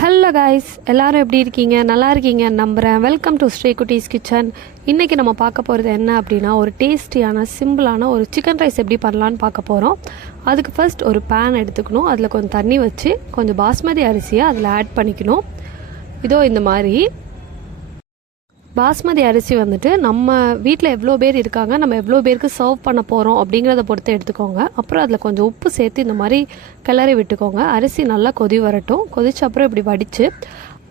Hello guys, எல்லோரும் எப்படி இருக்கீங்க? நல்லா இருக்கீங்க நம்புகிறேன். வெல்கம் டு ஸ்ரீ குட்டீஸ் கிச்சன். இன்றைக்கி நம்ம பார்க்க போகிறது என்ன அப்படின்னா, ஒரு டேஸ்டியான சிம்பிளான ஒரு சிக்கன் ரைஸ் எப்படி பண்ணலான்னு பார்க்க போகிறோம். அதுக்கு ஃபர்ஸ்ட் ஒரு பேன் எடுத்துக்கணும். அதில் கொஞ்சம் தண்ணி வச்சு கொஞ்சம் பாஸ்மதி அரிசியை அதில் ஆட் பண்ணிக்கணும். இதோ இந்த மாதிரி பாஸ்மதி அரிசி வந்துட்டு நம்ம வீட்டில் எவ்வளோ பேர் இருக்காங்க, நம்ம எவ்வளோ பேருக்கு சர்வ் பண்ண போகிறோம் அப்படிங்கிறத பொறுத்து எடுத்துக்கோங்க. அப்புறம் அதில் கொஞ்சம் உப்பு சேர்த்து இந்த மாதிரி கிளறி விட்டுக்கோங்க. அரிசி நல்லா கொதி வரட்டும். கொதிச்ச அப்புறம் இப்படி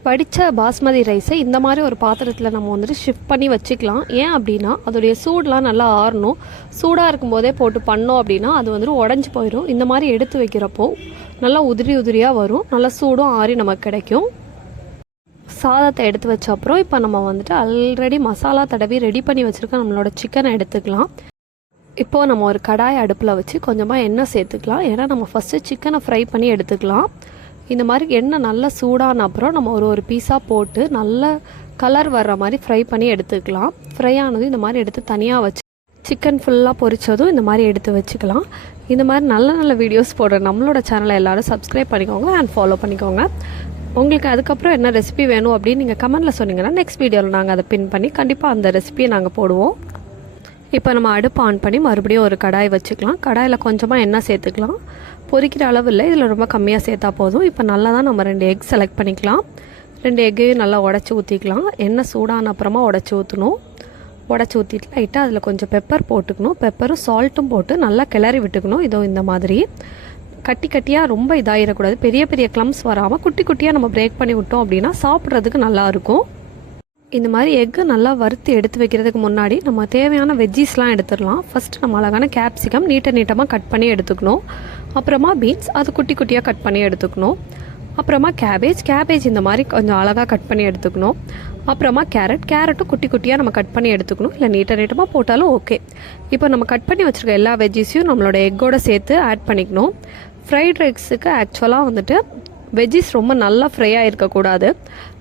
வடித்த பாஸ்மதி ரைஸை இந்த மாதிரி ஒரு பாத்திரத்தில் நம்ம வந்துட்டு ஷிஃப்ட் பண்ணி வச்சுக்கலாம். ஏன் அப்படின்னா அதோடைய சூடெலாம் நல்லா ஆறணும். சூடாக இருக்கும்போதே போட்டு பண்ணோம் அப்படின்னா அது வந்துட்டு உடஞ்சி போயிடும். இந்த மாதிரி எடுத்து வைக்கிறப்போ நல்லா உதிரியாக வரும். நல்லா சூடும் ஆறி நமக்கு கிடைக்கும். சாதத்தை எடுத்து வச்ச அப்புறம் இப்போ நம்ம வந்துட்டு ஆல்ரெடி மசாலா தடவி ரெடி பண்ணி வச்சுருக்க நம்மளோட சிக்கனை எடுத்துக்கலாம். இப்போது நம்ம ஒரு கடாய் அடுப்பில் வச்சு கொஞ்சமாக எண்ணெய் சேர்த்துக்கலாம். ஏன்னா நம்ம ஃபஸ்ட்டு சிக்கனை ஃப்ரை பண்ணி எடுத்துக்கலாம். இந்த மாதிரி எண்ணெய் நல்லா சூடான அப்புறம் நம்ம ஒரு பீஸாக போட்டு நல்ல கலர் வர்ற மாதிரி ஃப்ரை பண்ணி எடுத்துக்கலாம். ஃப்ரை ஆனதும் இந்த மாதிரி எடுத்து தனியாக வச்சு சிக்கன் ஃபுல்லாக பொரிச்சதும் இந்த மாதிரி எடுத்து வச்சுக்கலாம். இந்த மாதிரி நல்ல வீடியோஸ் போடுற நம்மளோட சேனலை எல்லோரும் சப்ஸ்கிரைப் பண்ணிக்கோங்க அண்ட் ஃபாலோ பண்ணிக்கோங்க. உங்களுக்கு அதுக்கப்புறம் என்ன ரெசிபி வேணும் அப்படின்னு நீங்கள் கமெண்ட்டில் சொன்னீங்கன்னா நெக்ஸ்ட் வீடியோவில் நாங்கள் அதை பின் பண்ணி கண்டிப்பாக அந்த ரெசிபியை நாங்கள் போடுவோம். இப்போ நம்ம அடுப்பு ஆன் பண்ணி மறுபடியும் ஒரு கடாய் வச்சுக்கலாம். கடாயில் கொஞ்சமாக எண்ணெய் சேர்த்துக்கலாம். பொரிக்கிற அளவு இல்லை, இதில் ரொம்ப கம்மியாக சேர்த்தா போதும். இப்போ நல்லா தான் நம்ம 2 எக் செலக்ட் பண்ணிக்கலாம். 2 எக்கையும் நல்லா உடச்சி ஊற்றிக்கலாம். எண்ணெய் சூடான அப்புறமா உடச்சி ஊற்றணும். உடச்சி ஊற்றிட்டு லைட்டாக அதில் கொஞ்சம் பெப்பர் போட்டுக்கணும். பெப்பரும் சால்ட்டும் போட்டு நல்லா கிளறி விட்டுக்கணும். இதோ இந்த மாதிரி கட்டியாக ரொம்ப இதாகிடக்கூடாது. பெரிய க்ளம்ஸ் வராமல் குட்டியாக நம்ம பிரேக் பண்ணி விட்டோம் அப்படின்னா சாப்பிட்றதுக்கு நல்லாயிருக்கும். இந்த மாதிரி எக்கு நல்லா வறுத்து எடுத்து வைக்கிறதுக்கு முன்னாடி நம்ம தேவையான வெஜ்ஜீஸ்லாம் எடுத்துடலாம். ஃபஸ்ட்டு நம்ம அழகான கேப்சிகம் நீட்டமாக கட் பண்ணி எடுத்துக்கணும். அப்புறமா பீன்ஸ் அது குட்டியாக கட் பண்ணி எடுத்துக்கணும். அப்புறமா கேபேஜ் இந்த மாதிரி கொஞ்சம் அழகாக கட் பண்ணி எடுத்துக்கணும். அப்புறமா கேரட்டும் குட்டியாக நம்ம கட் பண்ணி எடுத்துக்கணும். இல்லை நீட்டமாக போட்டாலும் ஓகே. இப்போ நம்ம கட் பண்ணி வச்சுருக்க எல்லா வெஜ்ஜீஸையும் நம்மளோட எக்கோடு சேர்த்து ஆட் பண்ணிக்கணும். ஃப்ரைட் ரைஸுக்கு ஆக்சுவலாக வந்துட்டு வெஜ்ஜீஸ் ரொம்ப நல்லா ஃப்ரையாக இருக்கக்கூடாது.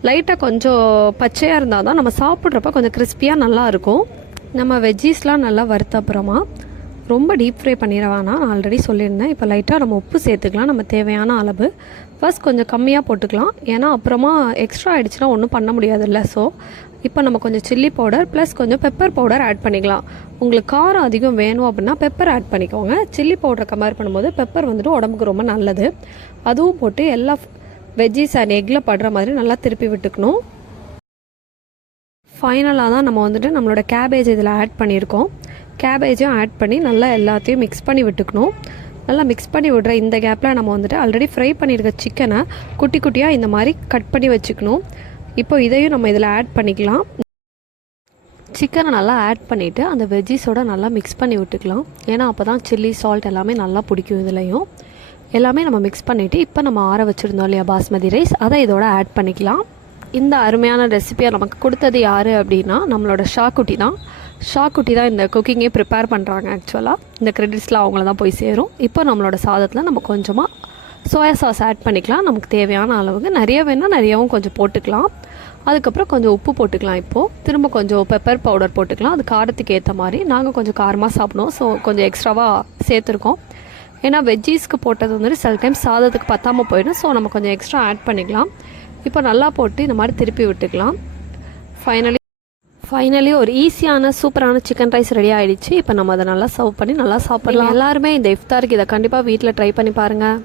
லைட்டாக கொஞ்சம் பச்சையாக இருந்தால் தான் நம்ம சாப்பிட்றப்ப கொஞ்சம் கிறிஸ்பியாக நல்லாயிருக்கும். நம்ம வெஜ்ஜீஸ்லாம் நல்லா வறுத்த அப்புறமா ரொம்ப டீப் ஃப்ரை பண்ணிட வேணாம், நான் ஆல்ரெடி சொல்லியிருந்தேன். இப்போ லைட்டாக நம்ம உப்பு சேர்த்துக்கலாம். நம்ம தேவையான அளவு ஃபர்ஸ்ட் கொஞ்சம் கம்மியாக போட்டுக்கலாம். ஏன்னா அப்புறமா எக்ஸ்ட்ரா ஆகிடுச்சுன்னா ஒன்றும் பண்ண முடியாதுல்ல. ஸோ இப்போ நம்ம கொஞ்சம் சில்லி பவுடர் ப்ளஸ் கொஞ்சம் பெப்பர் பவுடர் ஆட் பண்ணிக்கலாம். உங்களுக்கு காரம் அதிகம் வேணும் அப்படின்னா பெப்பர் ஆட் பண்ணிக்கோங்க. சில்லி பவுடரை கம்பேர் பண்ணும்போது பெப்பர் வந்துட்டு உடம்புக்கு ரொம்ப நல்லது. அதுவும் போட்டு எல்லா வெஜ்ஜீஸ் அண்ட் எக்கில் படுற மாதிரி நல்லா திருப்பி விட்டுக்கணும். ஃபைனலாக தான் நம்ம வந்துட்டு நம்மளோட கேபேஜ் இதில் ஆட் பண்ணியிருக்கோம். கேபேஜும் ஆட் பண்ணி நல்லா எல்லாத்தையும் மிக்ஸ் பண்ணி விட்டுக்கணும். நல்லா மிக்ஸ் பண்ணி விடுற இந்த கேப்பில் நம்ம வந்துட்டு ஆல்ரெடி ஃப்ரை பண்ணியிருக்க சிக்கனை குட்டியாக இந்த மாதிரி கட் பண்ணி வச்சுக்கணும். இப்போ இதையும் நம்ம இதில் ஆட் பண்ணிக்கலாம். சிக்கனை நல்லா ஆட் பண்ணிவிட்டு அந்த வெஜ்ஜீஸோடு நல்லா மிக்ஸ் பண்ணி விட்டுக்கலாம். ஏன்னா அப்போ தான் சில்லி சால்ட் எல்லாமே நல்லா பிடிக்கும். இதுலேயும் எல்லாமே நம்ம மிக்ஸ் பண்ணிவிட்டு இப்போ நம்ம ஆற வச்சுருந்தோம் இல்லையா பாஸ்மதி ரைஸ், அதை இதோட ஆட் பண்ணிக்கலாம். இந்த அருமையான ரெசிபியை நமக்கு கொடுத்தது யார் அப்படின்னா நம்மளோட ஷாக்குட்டி தான் இந்த குக்கிங்கே ப்ரிப்பேர் பண்ணுறாங்க. ஆக்சுவலாக இந்த கிரெடிட்ஸ்லாம் அவங்கள தான் போய் சேரும். இப்போ நம்மளோட சாதத்தில் நம்ம கொஞ்சமாக சோயா சாஸ் ஆட் பண்ணிக்கலாம். நமக்கு தேவையான அளவுக்கு நிறைய வேணால் நிறையவும் கொஞ்சம் போட்டுக்கலாம். அதுக்கப்புறம் கொஞ்சம் உப்பு போட்டுக்கலாம். இப்போது திரும்ப கொஞ்சம் பெப்பர் பவுடர் போட்டுக்கலாம். அது காரத்துக்கு ஏற்ற மாதிரி. நாங்கள் கொஞ்சம் காரமாக சாப்பிடுவோம், ஸோ கொஞ்சம் எக்ஸ்ட்ராவாக சேர்த்துருக்கோம். ஏன்னா வெஜ்ஜீஸ்க்கு போட்டது வந்துட்டு சில டைம் சாதத்துக்கு பத்தாமல் போயிடும். ஸோ நம்ம கொஞ்சம் எக்ஸ்ட்ரா ஆட் பண்ணிக்கலாம். இப்போ நல்லா போட்டு இந்த மாதிரி திருப்பி விட்டுக்கலாம். ஃபைனலி ஒரு ஈஸியான சூப்பரான சிக்கன் ரைஸ் ரெடி ஆகிடுச்சு. இப்போ நம்ம அதை நல்லா சர்வ் பண்ணி நல்லா சாப்பிடலாம். எல்லாருமே இந்த இஃப்தாருக்கு இதை கண்டிப்பாக வீட்டில் ட்ரை பண்ணி பாருங்கள்.